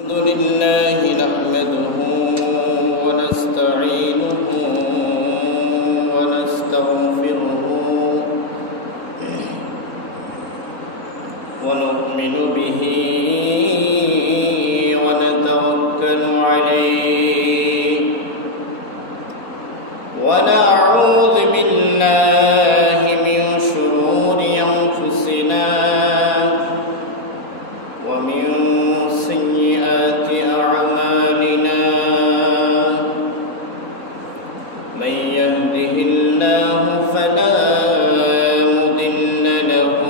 الحمد لله نحمده ونستعينه ونستغفره ونؤمن به ونتوكل عليه ونعوذ بالله من شرور أنفسنا ومن سيئات أعمالنا من يهده الله فلا مضل له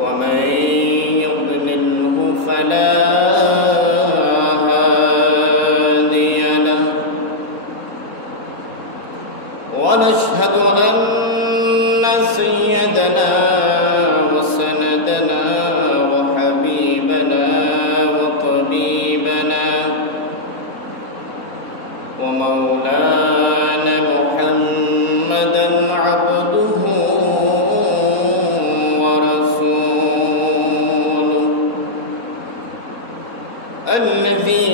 ومن يضلله فلا هادي له ونشهد أن سيدنا وسندنا وحبيبنا وطبيبنا ومولانا محمدا عبده ورسوله الذي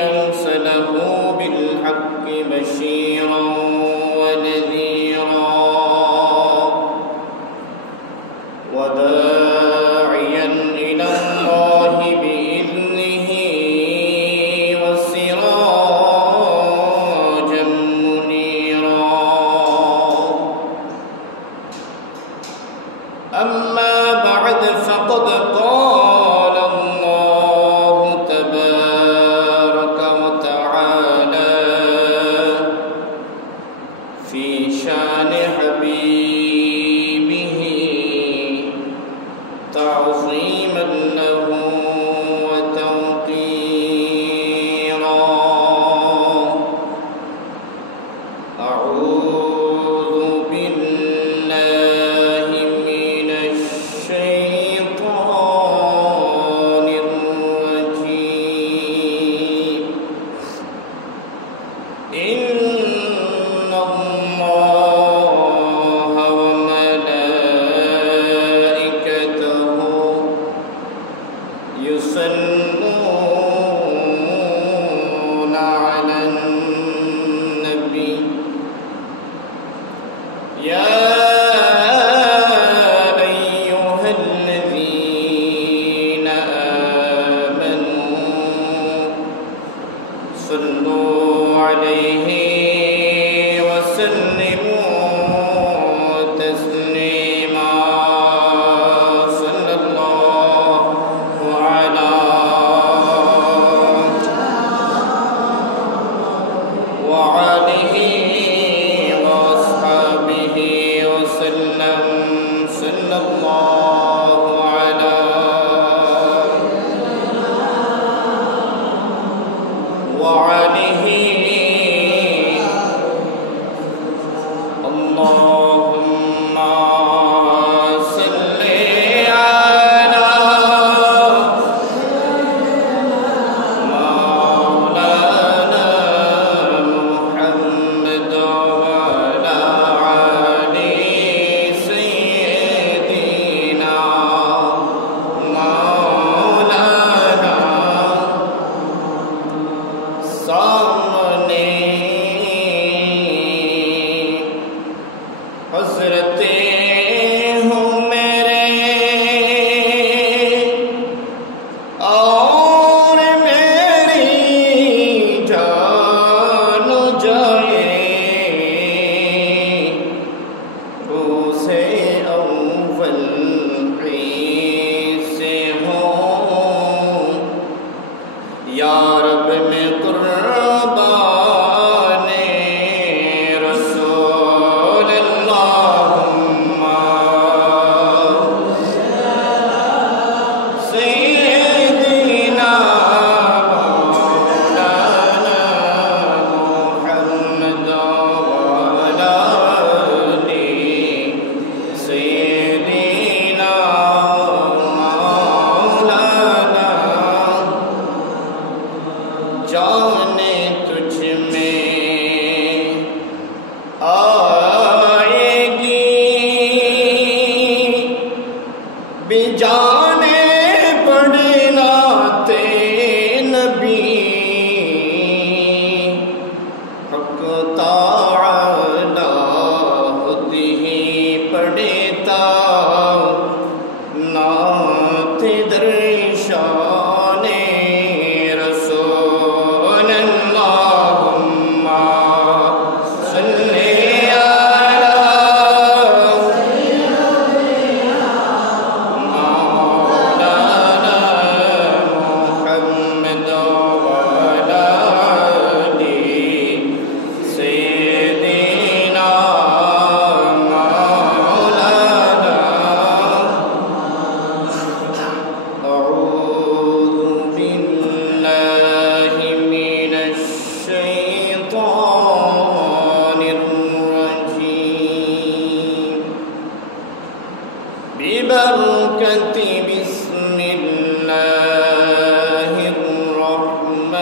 أرسله بالحق بشيرا ونذيرا وداعيا إلى الله بإذنه وسراجا منيرا أما بعد فقد قال الله تبارك وتعالى في شان حبيبه تعظيما له وتوقيرا أعوذ بالله من الشيطان الرجيم إن الله وملائكته يصلون على النبي يا أيها الذين آمنوا صلوا عليه وسلموا تسليما صلى الله على नाते नबी हक ताला होती ही पढ़ता नाते दर्शाने रसूल अल्लाहुम्मा सल्ली ببركة بسم الله الرحمن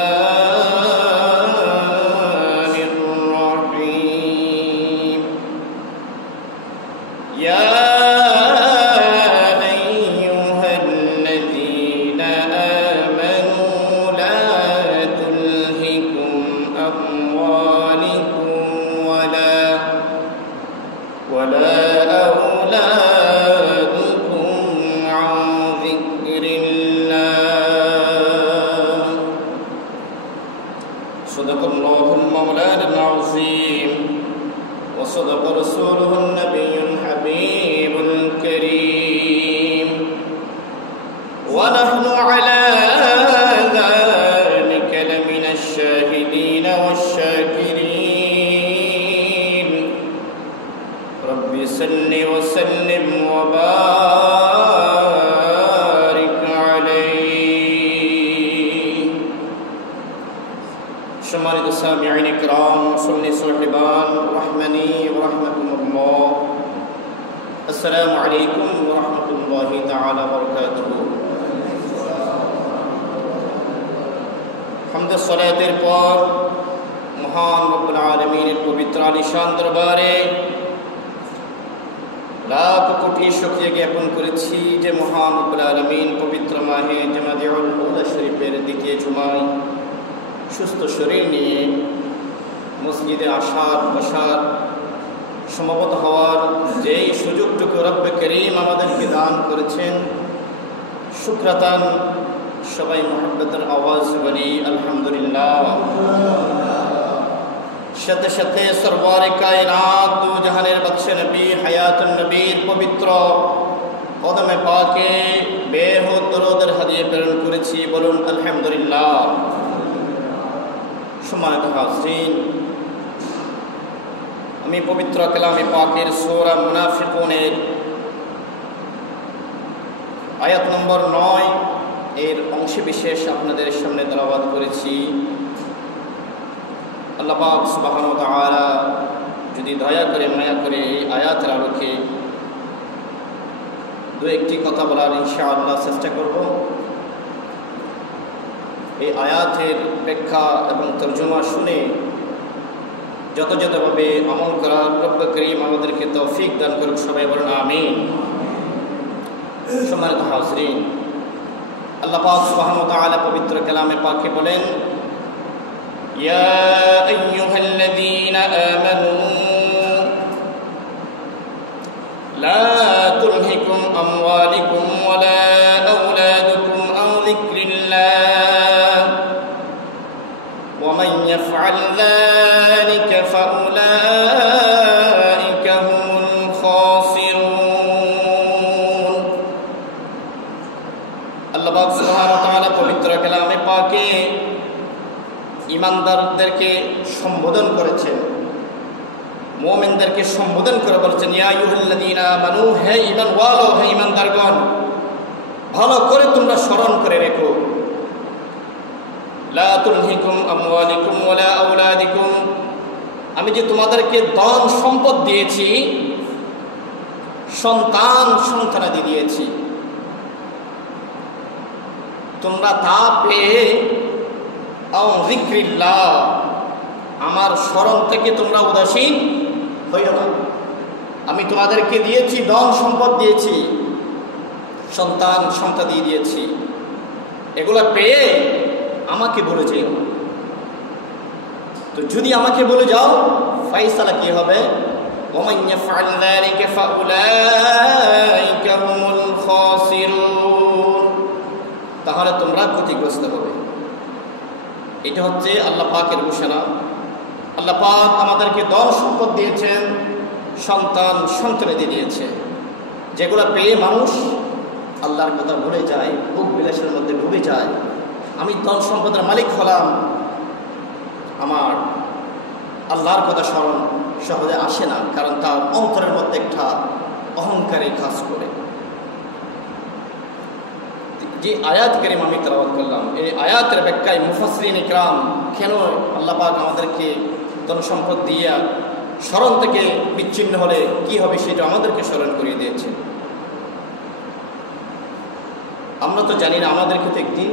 الرحيم يا أيها الذين آمنوا لا تلهكم أموالكم ولا أولادكم عن ذكر الله صدق الله المولانا العظيم وصدق رسوله النبي الحبيب الكريم ونحن على ذلك لمن الشاهدين والشاكرين رب صل وسلم وبارك عليه সম্মানিত সামিঈন ইকরাম সুন্নি সাহিবান রহমানি ওয়া রাহমাতুল্লাহ আসসালামু আলাইকুম ওয়া রাহমাতুল্লাহি তাআলা ওয়া বারাকাতুহু হামদ ও সালাতের পর মহান রব্বুল আলামিনের পবিত্র আলিশান দরবারে লাখ কোটি শুকরিয়া জ্ঞাপন করেছি যে মহান রব্বুল আলামিন পবিত্র মাহে জামাদিউল উলা শরীফের দ্বিতীয় জুমায় সুস্থ শরীর নিয়ে মসজিদে আসার বসার সমবেত হওয়ার যেই সুযোগটুকু রব্বে করিম আমাদেরকে দান করেছেন শুকরাতান সবাই মুহাব্বতের আওয়াজ বলি আলহামদুলিল্লাহ সাথে সাথে সরওয়ারে কায়নাত দু জাহানের বাদশা নবী হায়াতুন নবীর পবিত্র কদমে পাকে বেহুদ দরুদের হাদিয়া প্রেরণ করেছি বলুন আলহামদুলিল্লাহ সম্মানিত হাজরিন আমি পবিত্র কালামে পাকের সূরা মুনাফিকুনের আয়াত নম্বর 9 এর অংশবিশেষ আপনাদের সামনে তেলাওয়াত করেছি আল্লাহ পাক সুবহানাহু ওয়া তাআলা যদি দয়া করে মায়া করে এই আয়াতের আলোকে দু একটি কথা বলার ইনশাআল্লাহ চেষ্টা করব এই আয়াতের ব্যাখ্যা এবং তরজমা শুনে যথাযথভাবে আমল করার রব্বে করিম আমাদেরকে তৌফিক দান করুক সবাই বলুন আমিন সম্মানিত হাজরিন আল্লাহ পাক সুবহানাহু ওয়া তাআলা পবিত্র কালামে পাকে বলেন ইয়া আইয়ুহাল্লাযীনা আমানু লা তুলহিকুম আমওয়ালিকুম ওয়ালা আওলাদুকুম আন যিকরিল্লাহ ওয়া মান ইয়াফআল যালিকা ফাউলাইকা হুমুল খাসিরুন আল্লাহ পাক সুবহানাহু ওয়া তাআলা পবিত্র কালামে পাকে ঈমানদারদেরকে সম্বোধন করেছেন মুমিনদেরকে সম্বোধন করে বলেছেন ইয়া আইয়ুহাল্লাযীনা আমানু হে ঈমানওয়ালো হে ঈমানদারগণ ভালো করে তোমরা স্মরণ করে রেখো লা তুলহিকুম আমওয়ালিকুম ওয়ালা আওলাদিকুম আমি যে তোমাদেরকে ধন সম্পদ দিয়েছি সন্তানাদি দিয়েছি তোমরা তা পেয়ে আও যিকরিল্লাহ আমার স্মরণ থেকে তোমরা উদাসীন হইও না আমি তোমাদেরকে দিয়েছি ধন সম্পদ দিয়েছি সন্তানাদি দিয়েছি এগুলা পেয়ে আমাকে বলে যাও। তো যদি আমাকে বলে যাও, ফাইসালা কি হবে? ওমান ইয়াফআল যালিকা ফাউলাইকা হুমুল খাসিরুন, তাহলে তোমরা ক্ষতিগ্রস্ত হবে। এটা হচ্ছে আল্লাহ পাকের ঘোষণা। আল্লাহ পাক আমাদেরকে ধন সম্পদ দিয়েছেন, সন্তান সন্তানাদি দিয়েছে, যেগুলো পেয়ে মানুষ আল্লাহর কথা ভুলে যায়, ভোগ বিলাসের মধ্যে ডুবে যায়। আমি ধন সম্পদের মালিক হলাম, আমার আল্লাহর কথা স্মরণ সহজে আসে না, কারণ তার অন্তরের মধ্যে একটা অহংকারী কাজ করে। যে আয়াত কারীম আমি তেলাওয়াত করলাম, এই আয়াতের ব্যাখ্যায় মুফাসসিরিন ইকরাম কেন আল্লাহ পাক আমাদেরকে ধন সম্পদ দিয়া স্মরণ থেকে বিচ্ছিন্ন হলে কি হবে সেটা আমাদেরকে স্মরণ করিয়ে দিয়েছে। আমরা তো জানি না আমাদের ক্ষেত্রে একদিন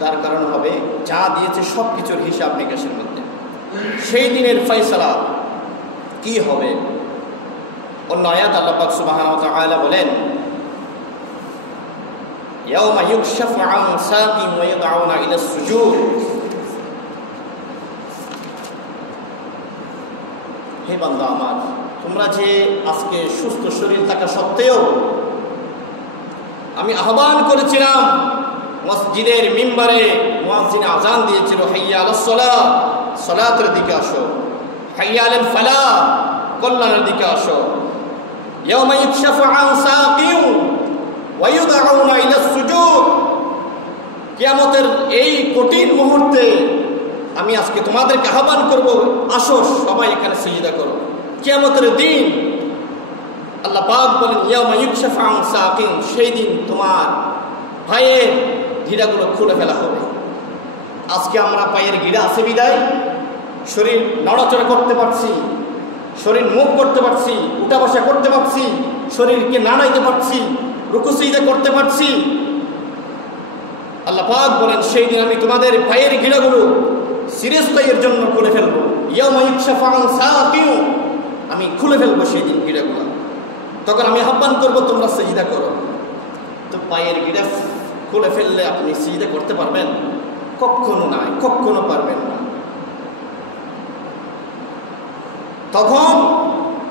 তার কারণ হবে যা দিয়েছে সব কিছুর হিসাব নিকাশের মধ্যে, সেই দিনের ফয়সালা কি হবে। অন্য আয়াত আল্লাহ পাক সুবহানাহু ওয়া তাআলা বলেন, ইয়াউমা ইউকশাফু আন সাকিন ওয়া ইয়াদউনা ইলা সুজুদ। হে বান্দা আমার, তোমরা যে আজকে সুস্থ শরীর থাকা সত্ত্বেও আমি আহ্বান করেছিলাম, মসজিদের মিম্বারে মুয়াজ্জিন আযান দিয়েছিল, হাইয়া আলাস সালাহ, সালাতের দিকে আসো, হাইয়া আলাল ফালাহ, কল্যাণের দিকে আসো। ইয়াউমা ইউকশাফু আন সাকিন ওয়া ইউদউনা ইলা সুজুদ। কিয়ামতের এই কঠিন মুহূর্তে আমি আজকে তোমাদেরকে আহ্বান করব, আসো সবাই এখানে সিজদা করো। কিয়ামতের দিন আল্লাহ পাক বলেন, ইয়াউমা ইউকশাফু আন সাকিন, সেই দিন তোমার পায়ের গিড়াগুলো খুলে ফেলা হবে। আজকে আমরা পায়ের গিড়া আছে বিদায় শরীর নড়াচড়া করতে পারছি, শরীর মুভ করতে পারছি, উঠা বসা করতে পারছি, শরীরকে নাড়াইতে পারছি, রুকু সিজদা করতে পারছি। আল্লাহ পাক বলেন, সেই দিন আমি তোমাদের পায়ের গিড়াগুলো চিরস্থায়ীর জন্য খুলে ফেলবো। ইয়াউমা ইউকশাফু আন সাকিন, আমি খুলে ফেলবো সেই দিন গিড়াগুলো। তখন আমি আহ্বান করবো তোমরা সিজদা করো। তো পায়ের গিড়া খুলে ফেললে আপনি সিজদা করতে পারবেন? কখনো নয়, কখনো পারবেন না। তখন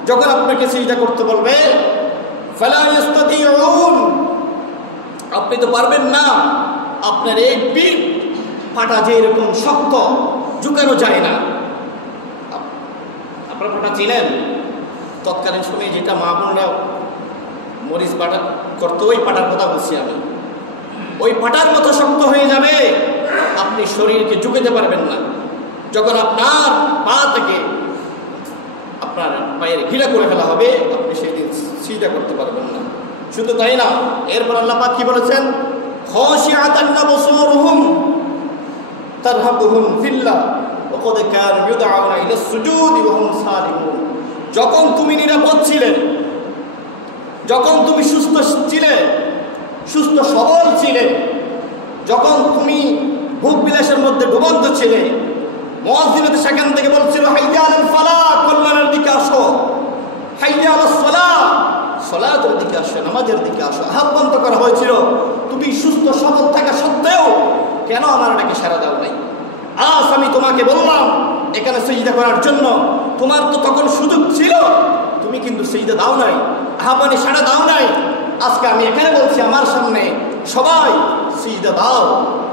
যখন আপনাকে সিজদা করতে বলবে, ফালা ইস্তাতিউন, আপনি তো পারবেন না। আপনার এই পিঠ পাটা যে এরকম শক্ত, ঝুঁকানো যায় না। আপনার পাটা ছিলেন তৎকালীন সময়ে যেটা মা বোনরা মরিচ বাটা করতো, ওই পাটার কথা বলছি আমি। ওই পাটার মতো শক্ত হয়ে যাবে, আপনি শরীরকে ঝুঁকাতে পারবেন না। যখন আপনার পা থেকে আপনার পায়ের ঘিরা করে ফেলা হবে, আপনি সেদিন সিজদা করতে পারবেন না। শুধু তাই না, এরপর আল্লাহ পাক কি বলেছেন, খাশিআতান আবসারুহুম তারহাকুহুম যিল্লাহ ওয়া ক্বাদ কানু ইউদউনা ইলা সুজুদি ওয়া হুম সালিমুন। যখন তুমি নিরাপদ ছিলে, যখন তুমি সুস্থ ছিলে, সুস্থ সবল ছিলে, যখন তুমি ভোগ বিলাসের মধ্যে ডুবন্ত ছিলে, মুয়াজ্জিন সেখান থেকে বলছিল, হাইয়া আলাল ফালাহ, কল্যাণের দিকে আসো, হাইয়া আলাস সালাহ, সালাতের দিকে আসো, নামাজের দিকে আসো। আহ্বান তো করা হয়েছিল। তুমি সুস্থ সবল থাকা সত্ত্বেও কেন আমার ডাকে সাড়া দাও নাই? আজ আমি তোমাকে বললাম এখানে সিজদা করার জন্য, তোমার তো তখন সুযোগ ছিল, তুমি কিন্তু সিজদা দাও নাই, আহ্বানে সাড়া দাও নাই। আজকে আমি এখানে বলছি আমার সামনে সবাই সিজদা দাও,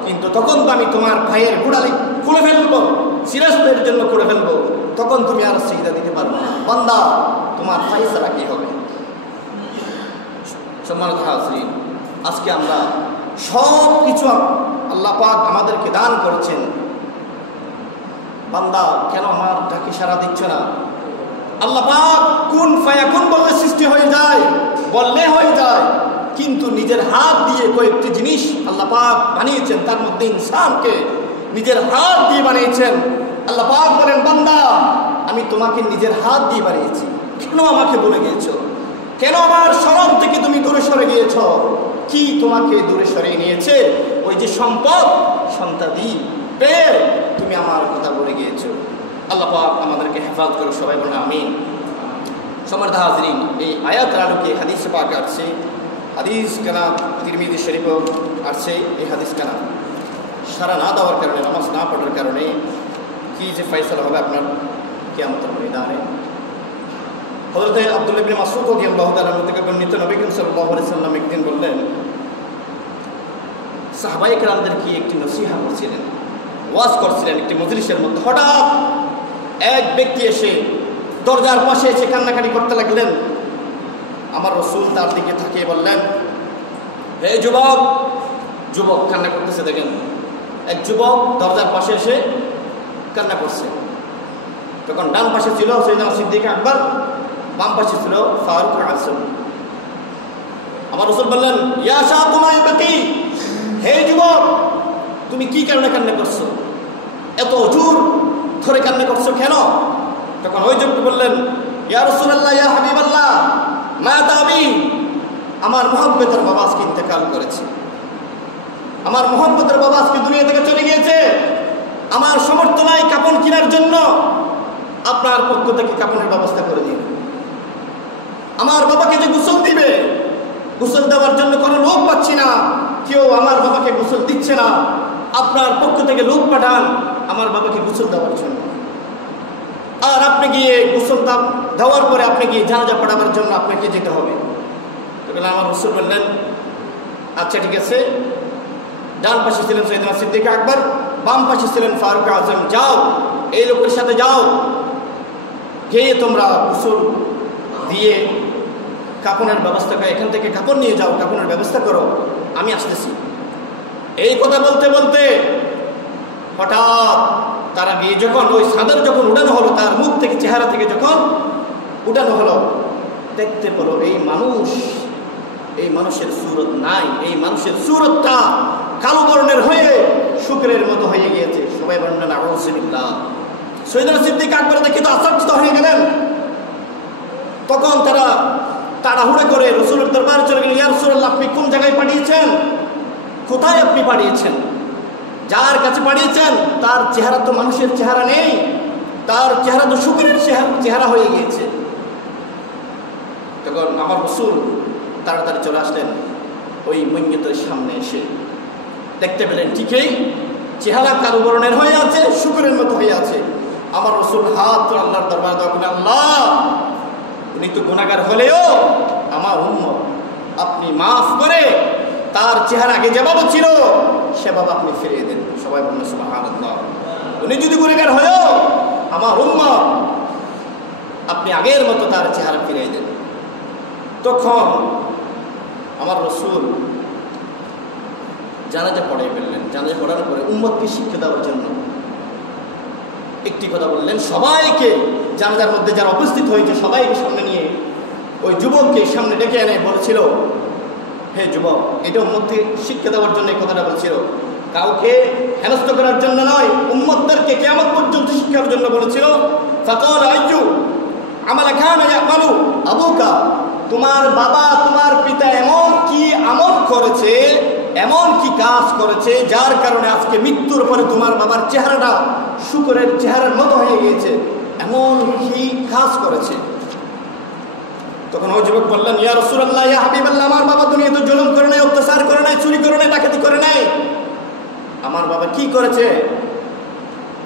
কিন্তু তখন তো আমি তোমার পায়ের গোড়ালি খুলে ফেলবো, চিরস্থায়ীর জন্য করে ফেলবো, তখন তুমি আর সিজদা দিতে পারবে না। বান্দা, তোমার ফায়সালা কি হবে? সম্মানিত হাজরিন, আজকে আমরা সব কিছু আল্লাহ পাক আমাদেরকে দান করেছেন। বান্দা, কেন আমার ডাকে সাড়া দিচ্ছ না? আল্লাহ পাক কুন ফায়াকুন বললে সৃষ্টি হয়ে যায়, বললে হয়ে যায়, কিন্তু নিজের হাত দিয়ে কয়েকটি জিনিস আল্লাহ পাক বানিয়েছেন, তার মধ্যে ইনসানকে নিজের হাত দিয়ে বানিয়েছেন। আল্লাহ পাক বলেন, বান্দা, আমি তোমাকে নিজের হাত দিয়ে বানিয়েছি, কেন আমাকে বলে গিয়েছো? কেন আমার স্মরণ থেকে তুমি দূরে সরে গিয়েছ? কি তোমাকে দূরে সরিয়ে নিয়েছে? ওই যে সম্পদ সন্তাদি পেয়ে তুমি আমার কথা বলে গিয়েছো। আল্লাহ পাক আমাদেরকে হেফাজত করুক, সবাই বলে আমিন। সম্মানিত হাজরিন, এই আয়াতের আলোকে হাদিসে পাক আছে হাদিস কানা তিরমিজি শরীফও আসছে। এই হাদিস কানা সারা না দেওয়ার কারণে, নামাজ না পড়ার কারণে কি যে ফয়সালা হবে আপনার কিয়ামতের ময়দানে। হযরত আব্দুল্লাহ ইবনে মাসউদ রাদিয়াল্লাহু তাআলা থেকে বর্ণিত, নবী করিম সাল্লাল্লাহু আলাইহি সাল্লাম একদিন বললেন, সাহাবায়ে কেরামদেরকে একটি নসিহত করছিলেন, ওয়াজ করছিলেন একটি মজলিসের মধ্যে। হঠাৎ এক ব্যক্তি এসে দরজার পাশে এসে কান্নাকাটি করতে লাগলেন। আমার রাসূল তার দিকে তাকিয়ে বললেন, হে যুবক। যুবক কান্না করতেছে, দেখেন এক যুবক দরজার পাশে এসে কান্না করছে। তখন ডান পাশে ছিল সাইয়েদনা সিদ্দিক আকবর, বাম পাশে ছিল ফারুক আযম। আমার রাসূল বললেন, ইয়া শাআবু মা ইয়াবকি, হে যুবক তুমি কি কারণে কান্না করছো, এত জোর ধরে কান্না করছো কেন? তখন ওই যুবক বললেন, ইয়া রাসূলুল্লাহ ইয়া হাবিবাল্লাহ মা তাবি, আমার মুহাব্বতের বাবা আজকে ইন্তেকাল করেছে, আমার মুহাব্বতের বাবা আজকে দুনিয়া থেকে চলে গিয়েছে, আমার সামর্থ্য নাই কাপড় কেনার জন্য, আপনার পক্ষ থেকে কাপড়ের ব্যবস্থা করে দিন। আমার বাবাকে যে গোসল দিবে, গোসল দেওয়ার জন্য কোনো লোক পাচ্ছি না, কেউ আমার বাবাকে গোসল দিচ্ছে না, আপনার পক্ষ থেকে লোক পাঠান আমার বাবাকে গোসল দেওয়ার জন্য। আর আপনি গিয়ে গোসল দেওয়ার পরে আপনি গিয়ে জানাজা পড়াবার জন্য আপনাকে যেতে হবে। তখন আমার রাসূল বললেন, আচ্ছা ঠিক আছে। ডান পাশে ছিলেন সাইয়েদনা সিদ্দিক আকবর, বাম পাশে ছিলেন ফারুক আযম, যাও এই লোকের সাথে যাও, গিয়ে তোমরা গোসল দিয়ে কাপড়ের ব্যবস্থা করে, এখান থেকে কাপড় নিয়ে যাও, কাপড়ের ব্যবস্থা করো, আমি আসতেছি। এই কথা বলতে বলতে হঠাৎ তারা গিয়ে যখন ওই চাদর যখন উঠানো হলো, তার মুখ থেকে চেহারা থেকে যখন উঠানো হলো, দেখতে পেলো এই মানুষের সুরত নাই, এই মানুষের সুরতটা কালো বর্ণের হয়ে শুকরের মতো হয়ে গিয়েছে। সবাই বললেন আউযুবিল্লাহ। সাইয়েদনা সিদ্দিক আকবর দেখে তো আশ্চর্য হয়ে গেলেন। তখন তারা তাড়াহুড়ো করে রাসূলের দরবারে চলে গেলেন, ইয়া রাসূলুল্লাহ আপনি কোন জায়গায় পাঠিয়েছেন, কোথায় আপনি পাঠিয়েছেন? যার কাছে পাঠিয়েছেন তার চেহারা তো মানুষের চেহারা নেই, তার চেহারা তো শুকরের চেহারা হয়ে গিয়েছে। তখন আমার রাসূল তাড়াতাড়ি চলে আসলেন, ওই ময়্যিতের সামনে এসে দেখতে পেলেন ঠিকই চেহারা কালো বর্ণের হয়ে আছে, শুকরের মতো হয়ে আছে। আমার রাসূল হাত আল্লাহর দরবারে দেওয়া, আল্লাহ উনি তো গুনাহগার হলেও আমার উম্মত, আপনি মাফ করে তার চেহারা আগে যেভাবে ছিল সেভাবে আপনি ফিরিয়ে দেন। সবাই বললেন সুবহানাল্লাহ। উনি যদি গুনাহগার হলেও আমার উম্মত, আপনি আগের মতো তার চেহারা ফিরিয়ে দেন। তখন আমার রাসূল জানাজা পড়াই ফেললেন। জানাজা পড়ানোর পরে উম্মতকে শিক্ষা দেওয়ার জন্য একটি কথা বললেন, সবাইকে জানাজার মধ্যে যারা উপস্থিত হয়েছে সবাইকে সামনে নিয়ে ওই যুবককে সামনে ডেকে এনে বলেছিল, হে যুবক, এটা উম্মতকে শিক্ষা দেওয়ার জন্য এই কথাটা বলছিল, কাউকে হেনস্থ করার জন্য নয়, উম্মতদেরকে কিয়ামত পর্যন্ত শিক্ষার জন্য বলেছিল। ফাকাল আইয়ু আমালা কানা ইয়ামালু আবুকা, তোমার বাবা তোমার পিতা এমন কি আমল করেছে, এমন কি কাজ করেছে যার কারণে আজকে মৃত্যুর পরে তোমার বাবার চেহারাটা শুকরের চেহারার মতো হয়ে গিয়েছে, এমন কি কাজ করেছে? তখন ওই যুবক বললেন, ইয়া রাসূলুল্লাহ ইয়া হাবিবাল্লাহ, আমার বাবা দুনিয়াতে জুলুম করে নাই, অত্যাচার করে নাই, চুরি করে নাই, ডাকাতি করে নাই। আমার বাবা কি করেছে?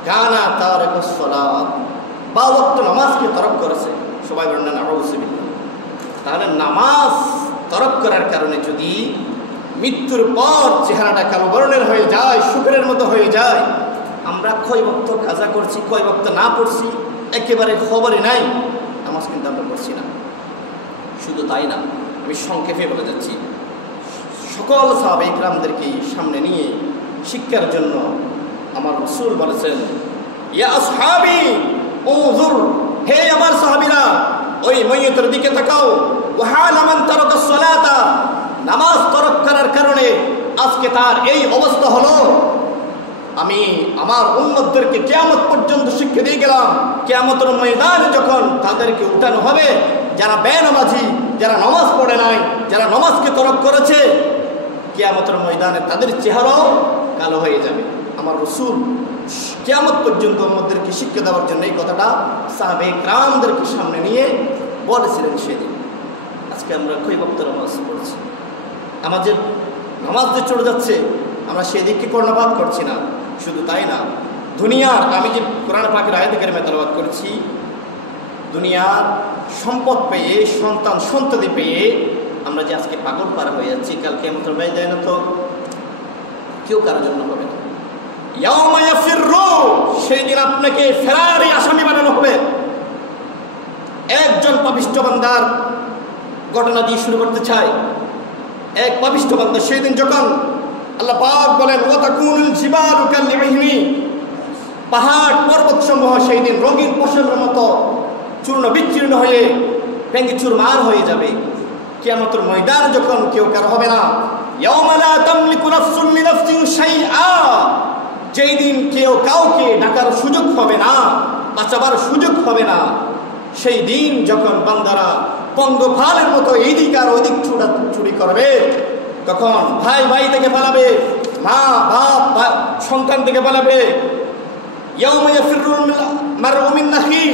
কানা তারিকুস সালাত, 5 ওয়াক্ত নামাজকে তরক করেছে। সবাই বলেন নাউযুবিল্লাহ। তাহলে নামাজ তরক করার কারণে যদি মৃত্যুর পর চেহারাটা কালো বর্ণের হয়ে যায়, শুকরের মতো হয়ে যায়, আমরা কয় ওয়াক্ত কাজা করছি, কয় ওয়াক্ত না পড়ছি একেবারে খবরে নাই, নামাজ কিন্তু আমরা পড়ছি না। শুধু তাই না, আমি সংক্ষেপে বলে যাচ্ছি, সকল সাহাবায়ে কিরামদেরকে সামনে নিয়ে শিক্ষার জন্য আমার রাসূল বলেছেন, ইয়া আসহাবি উযুর, হে আমার সাহাবীরা ওই ময়্যিতের দিকে তাকাও, ওয়া হালা মান তারাকাস সালাতা, নামাজ তরক করার কারণে আজকে তার এই অবস্থা হলো। আমি আমার উম্মতদেরকে কিয়ামত পর্যন্ত শিক্ষা দিয়ে গেলাম, কিয়ামতের ময়দানে যখন তাদেরকে উঠানো হবে, যারা বেনামাজি, যারা নামাজ পড়ে নাই, যারা নামাজকে তরক করেছে, কিয়ামতের ময়দানে তাদের চেহারাও কালো হয়ে যাবে। আমার রাসূল কিয়ামত পর্যন্ত উম্মতদেরকে শিক্ষা দেওয়ার জন্য এই কথাটা সাহাবায়ে কিরামদেরকে সামনে নিয়ে বলেছিলেন সেদিন। আজকে আমরা কয় ওয়াক্ত নামাজ পড়ছি? আমাদের নামাজ যে চলে যাচ্ছে, আমরা সেদিককে কর্ণপাত করছি না। শুধু তাই না, দুনিয়ার আমি যে কোরআন পাকের আয়াতে কারিমা তেলাওয়াত করেছি, দুনিয়ার সম্পদ পেয়ে, সন্তান সন্ততি পেয়ে আমরা যে আজকে পাগল পারা হয়ে যাচ্ছি, কাল কিয়ামতের ময়দানে না তো কেউ কারোর জন্য হবে না। ইয়াউমা ইয়াফিররু, সেই দিন আপনাকে ফেরারি আসামি বানানো হবে। একজন পাপিষ্ঠ বান্দার ঘটনা দিয়ে শুরু করতে চাই। এক পাপিষ্ঠ বান্দা সেই দিন যখন আল্লাহ পাক বলেন ওয়া তাকুনুল জিবালু কাল-ইহনি, পাহাড় পর্বত সমূহ সেই দিন রঙিন পশমের মতো চূর্ণ বিচ্ছিন্ন হয়ে ভেঙে চুরমার হয়ে যাবে। কিয়ামতের ময়দানে যখন কেউ কারো হবে না, ইয়াউমা লা তামলিকু নাফসুন লিনাফসিন শাইআ, যেই দিন কেউ কাউকে ডাকার সুযোগ হবে না, বাঁচাবার সুযোগ হবে না। সেই দিন যখন বান্দারা পঙ্গপালের মতো এইদিক আর ওইদিক ছুটাছুটি করবে, তখন ভাই ভাই থেকে পালাবে, মা বাপ সন্তান থেকে পালাবে। ইয়াউমা ইয়াফিরুল মারউ মিন আখি,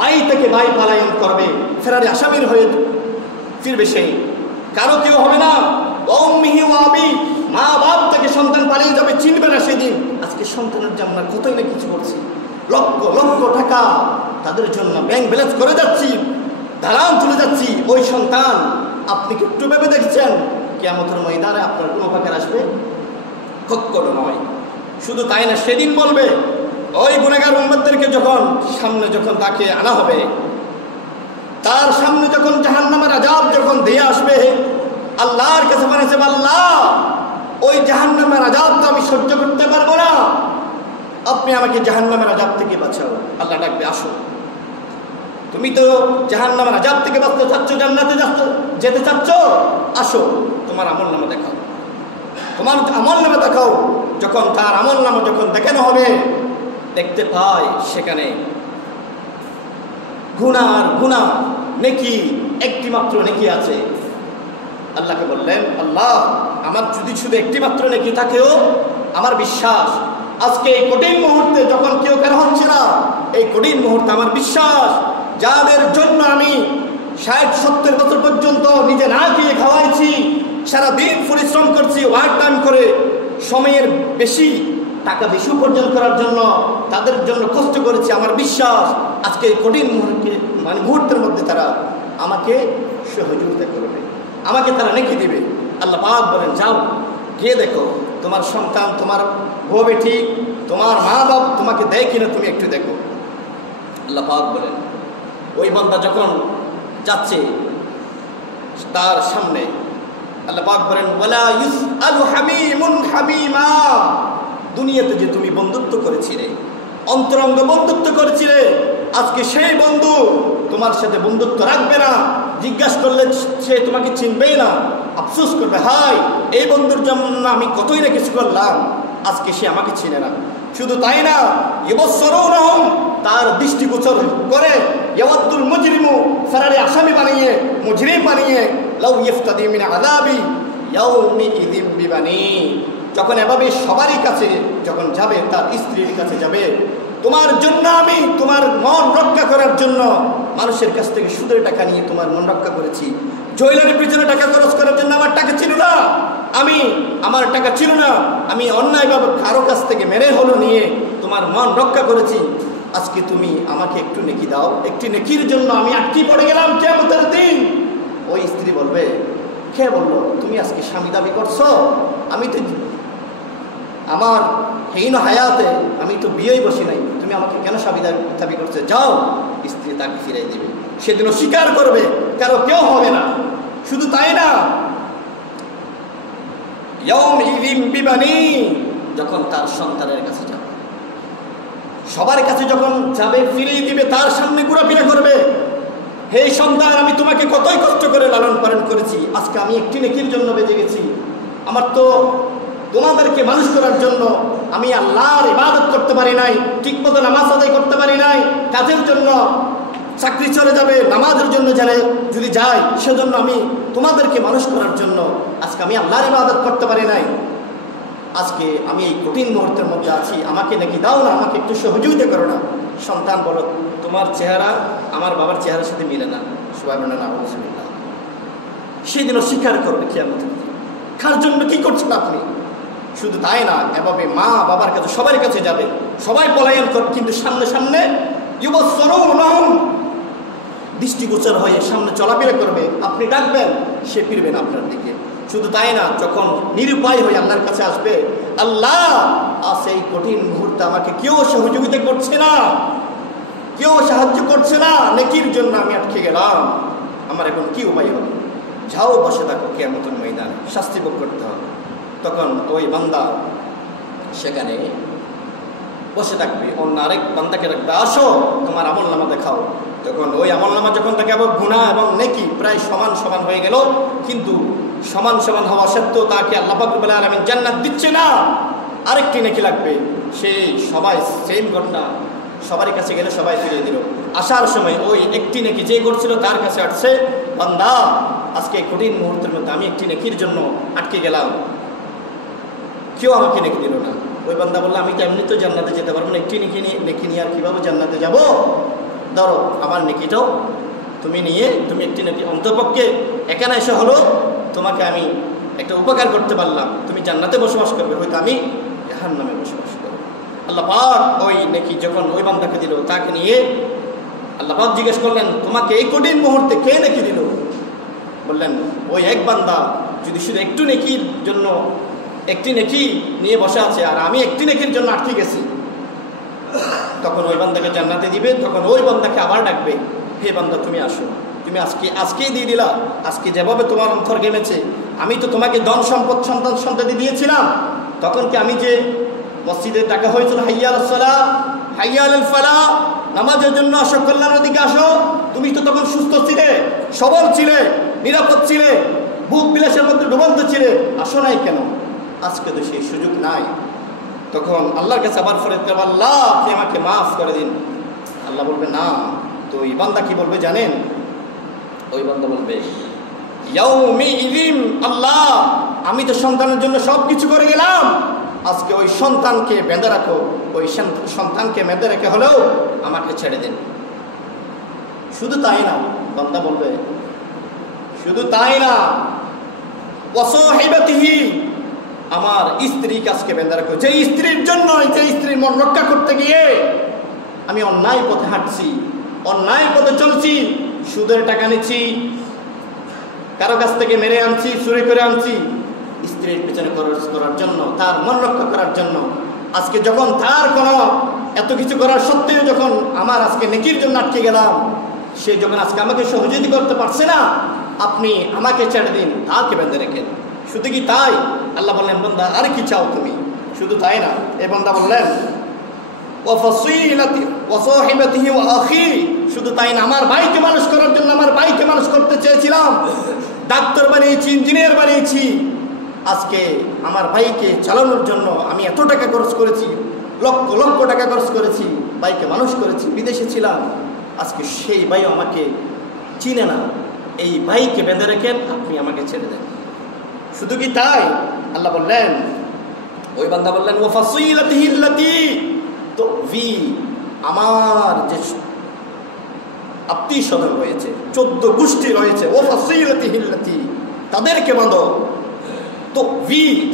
ভাই থেকে ভাই পলায়ন করবে, ফেরারি আসামির হয়ে ফিরবে। সেই কারো কেউ হবে না। উম্মিহি ওয়া আবি, মা বাপ থেকে সন্তান পালিয়ে যাবে, চিনবে না সেদিন। আজকে সন্তানের জন্য আমরা কতই না কিছু করছি, লক্ষ লক্ষ টাকা তাদের জন্য ব্যাংক ব্যালেন্স করে যাচ্ছি, দালান চলে যাচ্ছি। ওই সন্তান আপনি কি একটু ভেবে দেখছেন কিয়ামতের ময়দানে আপনার কোনো উপকার আসবে? কখনো নয়। শুধু তাই না, সেদিন বলবে ওই গুনাহগার উম্মতদেরকে যখন সামনে যখন তাকে আনা হবে, তার সামনে যখন জাহান্নামের আযাব যখন দিয়ে আসবে, আল্লাহর কাছে বলেছে আল্লাহ ওই জাহান্নামের আযাব তো আমি সহ্য করতে পারবো না, আপনি আমাকে জাহান্নামের আযাব থেকে বাঁচাও। আল্লাহ ডাকবে আসো, তুমি তো জাহান্নামের আযাব থেকে বাঁচতে চাচ্ছ, জান্নাতে যেতে চাচ্ছ, আসো তোমার আমলনামা দেখাও, তোমার আমলনামা দেখাও। যখন তার আমলনামা যখন দেখানো হবে, দেখতে পায় সেখানে গুনার গুনাহ, নেকি একটি মাত্র নেকি আছে। আল্লাহকে বললেন আল্লাহ আমার যদি শুধু একটি মাত্র নেকি থাকেও, আমার বিশ্বাস আজকে এই কঠিন মুহূর্তে যখন কেউ কেন হচ্ছে না, এই কঠিন মুহূর্তে আমার বিশ্বাস যাদের জন্য আমি 60-70 বছর পর্যন্ত নিজে না খেয়ে খাওয়াইছি, সারাদিন পরিশ্রম করছি, ওভার টাইম করে সময়ের বেশি টাকা বেশি উপার্জন করার জন্য তাদের জন্য কষ্ট করেছি, আমার বিশ্বাস আজকে এই কঠিন মুহূর্তের মধ্যে তারা আমাকে সহযোগিতা করবে, আমাকে তারা নেকি দিবে। আল্লাহ পাক বলেন যাও গিয়ে দেখো তোমার সন্তান, তোমার বউ বেটি, তোমার মা বাপ তোমাকে দেয় কিনা তুমি একটু দেখো। আল্লাহ পাক বলেন ওই বান্দা যখন যাচ্ছে তার সামনে, আল্লাহ পাক বলেন ওয়ালা ইউসআলু হামিমুন হামিমা, দুনিয়াতে যে তুমি বন্ধুত্ব করেছিলে, অন্তরঙ্গ বন্ধুত্ব করেছিলে, আজকে সেই বন্ধু তোমার সাথে বন্ধুত্ব রাখবে না, জিজ্ঞাসা করলে সে তোমাকে চিনবেই না, আফসোস করবে হায় এই বন্ধুর জন্য আমি কতই না কিছু করলাম, আজকে সে আমাকে চিনে না। শুধু তাই না, ইবসসরুনহুম, তার দৃষ্টিগোচর করে ইয়াওয়াদুল মুজরিমু, ফেরারি আসামি বানিয়ে, মুজরিম বানিয়ে, লাউ ইফতাদি মিন আযাবি ইয়াউমিযিন বিবানি, যখন এভাবে সবারই কাছে যখন যাবে, তার স্ত্রীর কাছে যাবে, তোমার জন্য আমি তোমার মন রক্ষা করার জন্য মানুষের কাছ থেকে সুদের টাকা নিয়ে তোমার মন রক্ষা করেছি, জুয়েলারির পিছনে টাকা খরচ করার জন্য আমার টাকা ছিল না, আমার টাকা ছিল না, আমি অন্যায়ভাবে কারো কাছ থেকে মেরে হলো নিয়ে তোমার মন রক্ষা করেছি, আজকে তুমি আমাকে একটু নেকি দাও, একটি নেকির জন্য আমি আটকে পড়ে গেলাম কিয়ামতের দিন। ওই স্ত্রী বলবে, কে বললো তুমি আজকে স্বামী দাবি করছো? আমি তো আমার হীন হায়াতে আমি তো বিয়েই বসি নাই, তুমি আমাকে কেন স্বামী দাবি করছো? যাও। স্ত্রী তাকে ফিরাই দিবে, সেদিনও স্বীকার করবে, কারো কেউ হবে না। শুধু তাই না, ইয়াউমিযিন বিবানি, যখন তার সন্তানের কাছে যাবে, সবার কাছে যখন যাবে ফিরিয়ে দিবে, তার সামনে ঘোরাফেরা করবে, হে সন্তান আমি তোমাকে কতই কষ্ট করে লালন পালন করেছি, আজকে আমি একটি নেকির জন্য বেঁচে গেছি, আমার তো তোমাদেরকে মানুষ করার জন্য আমি আল্লাহর ইবাদত করতে পারি নাই, ঠিকমতো নামাজ আদায় করতে পারি নাই, কাজের জন্য চাকরি চলে যাবে, নামাজের জন্য যদি যাই, সেজন্য আমি তোমাদেরকে মানুষ করার জন্য আজকে আমি আল্লাহর ইবাদত করতে পারি নাই, আজকে আমি এই কঠিন মুহূর্তের মধ্যে আছি, আমাকে নাকি দাও না, আমাকে একটু সহযোগিতা করো না। সন্তান বলো তোমার চেহারা আমার বাবার চেহারার সাথে মিলে না, সুবহানাল্লাহ, সেদিনও স্বীকার করবে কিয়ামতের দিন। কার জন্য কি করছেন আপনি? শুধু তাই না, এভাবে মা বাবার কাছে সবার কাছে যাবে, সবাই পলায়ন করবে, কিন্তু সামনে সামনে দৃষ্টিগোচর হয়ে সামনে চলাফেরা করবে, আপনি ডাকবেন সে ফিরবেন আপনার দিকে। শুধু তাই না, যখন নিরুপায় হয়ে আল্লাহর কাছে আসবে, আল্লাহ আজ এই কঠিন মুহূর্তে আমাকে কেউ সহযোগিতা করছে না, কেউ সাহায্য করছে না, নেকির জন্য আমি আটকে গেলাম, আমার এখন কি উপায় হবে? যাও বসে থাকো কিয়ামতের ময়দানে, শাস্তি ভোগ করতে হবে। তখন ওই বান্দা সেখানে বসে থাকবে, অন্য আরেক বান্দাকে রাখবে, আসো তোমার আমল নামা দেখাও। তখন ওই আমল নামা যখন তাকে আবার গুনাহ এবং নেকি প্রায় সমান সমান হয়ে গেল, কিন্তু সমান সমান হওয়া সত্ত্বেও তাকে আল্লাহ পাক রব্বুল আলামিন জান্নাত দিচ্ছে না, আরেকটি নেকি লাগবে। সেই সবাই সেম ঘটনা, সবার কাছে গেলে সবাই ফিরিয়ে দিল। আসার সময় ওই একটি নেকি যে করছিল তার কাছে আসছে, বান্দা আজকে কঠিন মুহূর্তের মধ্যে আমি একটি নেকির জন্য আটকে গেলাম, কেউ আমাকে নেকি দিল না। ওই বান্দা বললো, আমি তো এমনি তো জান্নাতে যেতে পারবো না, একটি নেকি নিয়ে আর কীভাবে জান্নাতে যাব? ধরো আমার নেকিটাও তুমি নিয়ে, তুমি একটি নেকি অন্তপক্ষে এখানে এসে হলো তোমাকে আমি একটা উপকার করতে পারলাম, তুমি জান্নাতে বসবাস করবে, হয়তো আমি জাহান্নামে বসবাস করবো। আল্লাহ পাক ওই নেকি যখন ওই বান্দাকে দিল, তাকে নিয়ে আল্লাহ পাক জিজ্ঞেস করলেন, তোমাকে এই কঠিন মুহূর্তে কে নেকি দিল? বললেন, ওই এক বান্দা যদি শুধু একটু নেকির জন্য একটি নেকি নিয়ে বসে আছে, আর আমি একটি নেকির জন্য আটকে গেছি। তখন ওই বান্দাকে জান্নাতে দিবে। তখন ওই বান্দাকে আবার ডাকবে, হে বান্দা তুমি আসো, তুমি আজকেই দিয়ে দিলা, আজকে যেভাবে তোমার অন্তর গেমেছে, আমি তো তোমাকে ধন সম্পদ সন্তান সন্ততি দিয়েছিলাম, তখন কি আমি যে মসজিদে ডাকা হয়েছিল হাইয়া আলাস সালাহ হাইয়া আলাল ফালাহ, নামাজের জন্য আসো, কল্যাণের দিকে আসো, তুমি তো তখন সুস্থ ছিলে, সবল ছিলে, নিরাপদ ছিলে, বুক বিলাসের মধ্যে ডুবন্ত ছিলে, আসো নাই কেন? আজকে তো সেই সুযোগ নাই। তখন আল্লাহর কাছে আবার ফরিয়াদ করবে, আল্লাহ আপনি আমাকে মাফ করে দিন। আল্লাহ বলবে না। তো ওই বান্দা কি বলবে জানেন? ওই বান্দা বলবে, ইয়াউমিইযিন আল্লাহ আমি তো সন্তানের জন্য সব কিছু করে গেলাম, আজকে ওই সন্তানকে বেঁধে রাখো, ওই সন্তানকে বেঁধে রেখে হলেও আমাকে ছেড়ে দিন। শুধু তাই না, বান্দা বলবে, শুধু তাই না, ওয়াসাহিবাতিহি আমার স্ত্রী কাছকে বেঁধে রাখো, যে স্ত্রীর জন্য, যে স্ত্রীর মন রক্ষা করতে গিয়ে আমি অন্যায় পথে হাঁটছি, অন্যায় পথে চলছি, সুদের টাকা নিচ্ছি, কারো কাছ থেকে মেরে আনছি, চুরি করে আনছি, স্ত্রীর পেছনে খরচ করার জন্য, তার মন রক্ষা করার জন্য। আজকে যখন তার কোনো এত কিছু করার সত্ত্বেও যখন আমার আজকে নেকির জন্য আটকে গেলাম, সে যখন আজকে আমাকে সহযোগিতা করতে পারছে না, আপনি আমাকে ছেড়ে দিন, তাকে বেঁধে রেখেন। শুধু কি তাই? আল্লাহ বললেন, বান্দা আর কি চাও তুমি? শুধু তাই না, এই বান্দা বললেন, শুধু তাই না, আমার ভাইকে মানুষ করার জন্য, আমার ভাইকে মানুষ করতে চেয়েছিলাম, ডাক্তার বানিয়েছি, ইঞ্জিনিয়ার বানিয়েছি, আজকে আমার ভাইকে চালানোর জন্য আমি এত টাকা খরচ করেছি, লক্ষ লক্ষ টাকা খরচ করেছি, ভাইকে মানুষ করেছি, বিদেশে ছিলাম, আজকে সেই ভাই আমাকে চিনে না, এই ভাইকে বেঁধে রেখেন, আপনি আমাকে ছেড়ে দেন। শুধু কি তাই? আল্লাহ বললেন, ওই বান্দা বললেন, ও ফাসিলাতিহি আল্লাতী তুযি আমার যে আত্মীয় স্বজন রয়েছে, 14 গোষ্ঠী রয়েছে, ও ফাসিলাতিহি আল্লাতী তাদেরকে বাঁধো। তো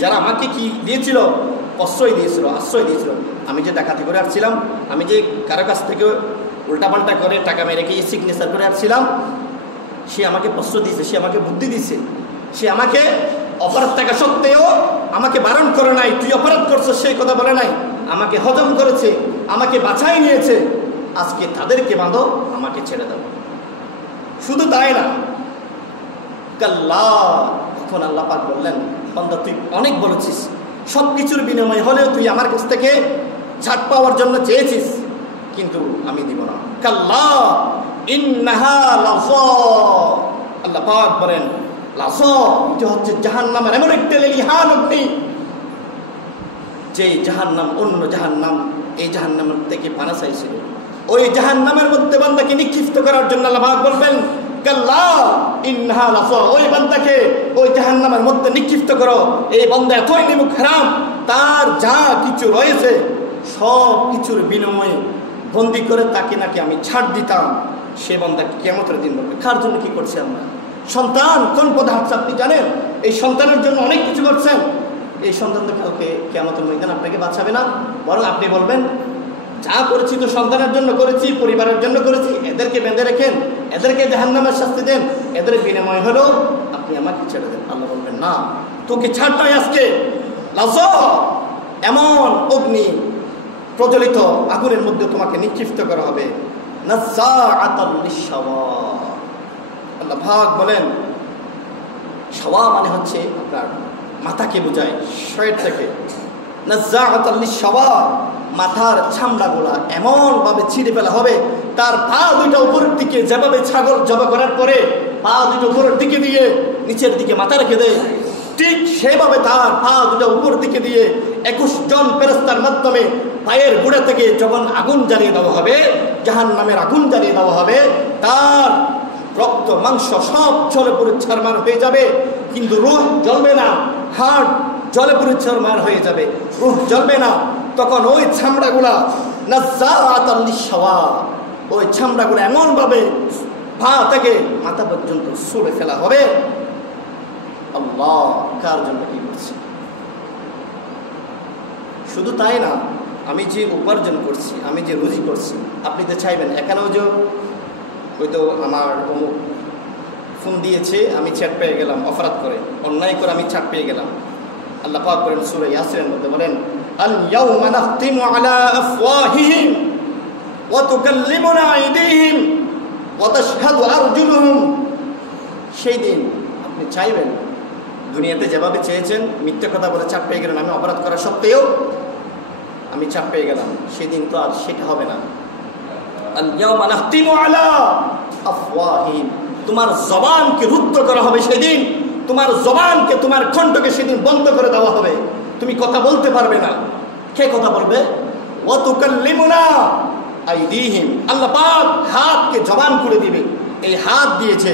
যারা আমাকে কি দিয়েছিল? আশ্রয় দিয়েছিল, আশ্রয় দিয়েছিল। আমি যে ডাকাতি করে আসছিলাম, আমি যে কারো কাছ থেকে উল্টাপাল্টা করে টাকা মেরে গিয়ে সিগনেচার করে আসছিলাম, সে আমাকে প্রশ্রয় দিয়েছে, সে আমাকে বুদ্ধি দিয়েছে, সে আমাকে অপরাধ থাকা সত্ত্বেও আমাকে বারণ করে নাই, তুই অপরাধ করছো সেই কথা বলে নাই, আমাকে হজম করেছে, আমাকে বাছাই নিয়েছে। আজকে তাদেরকে বাঁধো, আমাকে ছেড়ে দাও। শুধু তাই না, কাল্লা, তখন আল্লাহ পাক বললেন, বান্দা তুই অনেক বলেছিস, সব কিছুর বিনিময় হলেও তুই আমার কাছ থেকে ছাড় পাওয়ার জন্য চেয়েছিস, কিন্তু আমি দিব না। কাল্লা ইন্নাহা লাযা, আল্লাহ পাক বলেন, লাযা এটা হচ্ছে জাহান্নামের এমন একটা লেলিহান অগ্নি, যে জাহান্নাম অন্য জাহান্নাম এই জাহান্নামের থেকে পানা চাইছিল, ওই জাহান্নামের মধ্যে বান্দাকে নিক্ষিপ্ত করার জন্য আল্লাহ পাক বলবেন, কাল্লা ইন্নাহা লাযা, ওই বান্দাকে ওই জাহান্নামের মধ্যে নিক্ষিপ্ত করো। এই বান্দা এতই নিমুখ হারাম, তার যা কিছু রয়েছে সব কিছুর বিনিময়ে বন্দি করে তাকে নাকি আমি ছাড় দিতাম। সে বান্দা কিয়ামতের দিন বলবে, কার জন্য কি করছে আমরা? সন্তান কোন পদে হাঁটছে আপনি জানেন? এই সন্তানের জন্য অনেক কিছু করছেন, এই সন্তান তো কালকে কিয়ামতের ময়দানে আপনাকে বাঁচাবে না। বরং আপনি বলবেন যা করেছি তো সন্তানের জন্য করেছি, পরিবারের জন্য করেছি, এদেরকে বেঁধে রেখেন, এদেরকে জাহান্নামের শাস্তি দেন, এদের বিনিময় হলো আপনি আমাকে ছেড়ে দেন। আল্লাহ বলবেন না, তোকে ছাড় নাই আজকে, এমন অগ্নি প্রজ্বলিত আগুনের মধ্যে তোমাকে নিক্ষিপ্ত করা হবে। আল্লাহ ভাগ বলেন শাওয়া মানে হচ্ছে আপনার মাথাকে বোঝায়, শরীর থেকে। নাজ্জাআতাল লিশ-শাওয়া, মাথার চামড়াগুলা এমন ভাবে ছিঁড়ে ফেলা হবে, তার পা দুইটা উপরের দিকে, যেভাবে ছাগল জবা করার পরে পা দুটো উপরের দিকে দিয়ে নিচের দিকে মাথা রেখে দেয়, ঠিক সেভাবে তার পা দুটো উপরের দিকে দিয়ে 21 জন ফেরেশতার মাধ্যমে পায়ের গোড়া থেকে যখন আগুন জ্বালিয়ে দেওয়া হবে, জাহান্নামের আগুন জ্বালিয়ে দেওয়া হবে, তার রক্ত মাংস সব জলে পুরে ছারমার হয়ে যাবে, কিন্তু রূহ জ্বলবে না, হাড় জলে পুরে ছারমার হয়ে যাবে, রূহ জ্বলবে না। তখন ওই চামড়াগুলা নাজ্জাআতাল লিশ-শাওয়া, ওই চামড়াগুলো এমনভাবে পা থেকে মাথা পর্যন্ত ছুঁড়ে ফেলা হবে। আল্লাহ কার জন্য কি করছে? শুধু তাই না, আমি যে উপার্জন করছি, আমি যে রুজি করছি, আপনি তো চাইবেন এখানেও যে হয়তো আমার অমুক ফোন দিয়েছে, আমি চ্যাট পেয়ে গেলাম, অপরাধ করে অন্যায় করে আমি চ্যাট পেয়ে গেলাম। আল্লাহ পাক করেন সূরা ইয়াসিনের মধ্যে বলেন, আল ইয়াউমা নাখতিমু আলা আফওয়াহিহিম ওয়া তুকাল্লিমুনা আইদিহিম ওয়া তাশহাদু আরজুলুহুম। সেই দিন আপনি চাইবেন, দুনিয়াতে যেভাবে চেয়েছেন, মিথ্যা কথা বলে চাপ পেয়ে গেলেন, আমি অপরাধ করা সত্ত্বেও আমি চাপ পেয়ে গেলাম, সেদিন তো আর সেটা হবে না। আল ইয়াউমা নাখতিমু আলা আফওয়াহিহিম, তোমার জবানকে রুদ্ধ করা হবে সেদিন, তোমার জবানকে, তোমার কণ্ঠকে সেদিন বন্ধ করে দেওয়া হবে, তুমি কথা বলতে পারবে না। কে কথা বলবে? ওয়া তুকাল্লিমুনা আইদিহিম, আল্লাহ পাক হাতকে জবান করে দিবে, এই হাত দিয়েছে,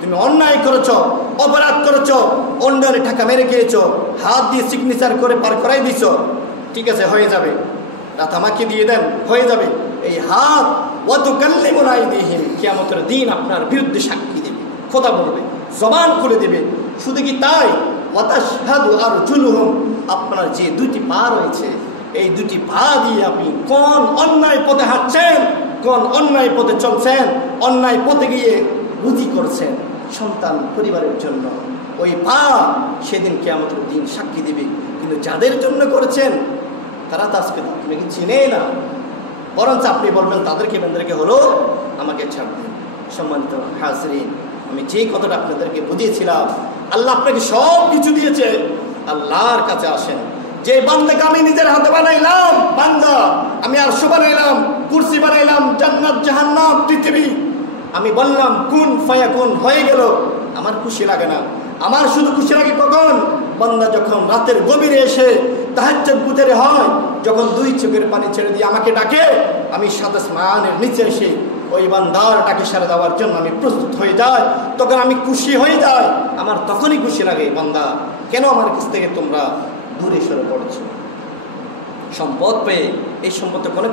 তুমি অন্যায় করেছো, অপরাধ করেছো, অন্যের টাকা মেরে খেয়েছো, হাত দিয়ে সিগনেচার করে পার করাই দিছো, ঠিক আছে হয়ে যাবে, রাত আমাকে দিয়ে দেন, হয়ে যাবে। এই হাত ওয়া তুকাল্লিমুনা আইদিহিম, কিয়ামতের দিন আপনার বিরুদ্ধে সাক্ষী দেবে, কথা বলবে, জবান খুলে দেবে। শুধু কি তাই, ওয়া তাশহাদু আরজুলুহুম, আপনার যে দুটি পা রয়েছে, এই দুটি পা দিয়ে আপনি কোন অন্যায় পথে হাঁটছেন, কোন অন্যায় পথে চলছেন, অন্যায় পথে গিয়ে রুজি করছেন সন্তান পরিবারের জন্য, ওই পা সেদিন কিয়ামতের দিন সাক্ষী দিবে। কিন্তু যাদের জন্য করেছেন তারা তো আজকে আপনাকে চিনে না, বরঞ্চ আপনি বলবেন তাদেরকে বেঁধে হলো আমাকে ছাড় দিন। সম্মানিত হাজরিন, আমি যে কথাটা আপনাদেরকে বুঝিয়েছিলাম, আল্লাহ আপনাকে সব কিছু দিয়েছে, আল্লাহর কাছে আসেন। যে বান্দাকে আমি নিজের হাতে বানাইলাম, বান্দা আমি আরশ বানাইলাম, কুরসি বানাইলাম, জান্নাত জাহান্নাম পৃথিবী, আমি বললাম কুন ফায়াকুন, হয়ে গেল, আমার খুশি লাগে না। আমার শুধু খুশি লাগে কখন? বান্দা যখন রাতের গভীরে এসে তাহাজ্জুদ গুজারি হয়, যখন দুই চোখের পানি ছেড়ে দিয়ে আমাকে ডাকে, আমি সাথে আসমানের নিচে এসে ওই বান্দার ডাকে সাড়া দেওয়ার জন্য আমি প্রস্তুত হয়ে যাই, তখন আমি খুশি হয়ে যাই। আমার তখনই খুশি লাগে, বান্দা কেন আমার কাছ থেকে তোমরা দূরে সরে পড়েছো? সম্পদ পেয়ে এই সম্পদে কোনো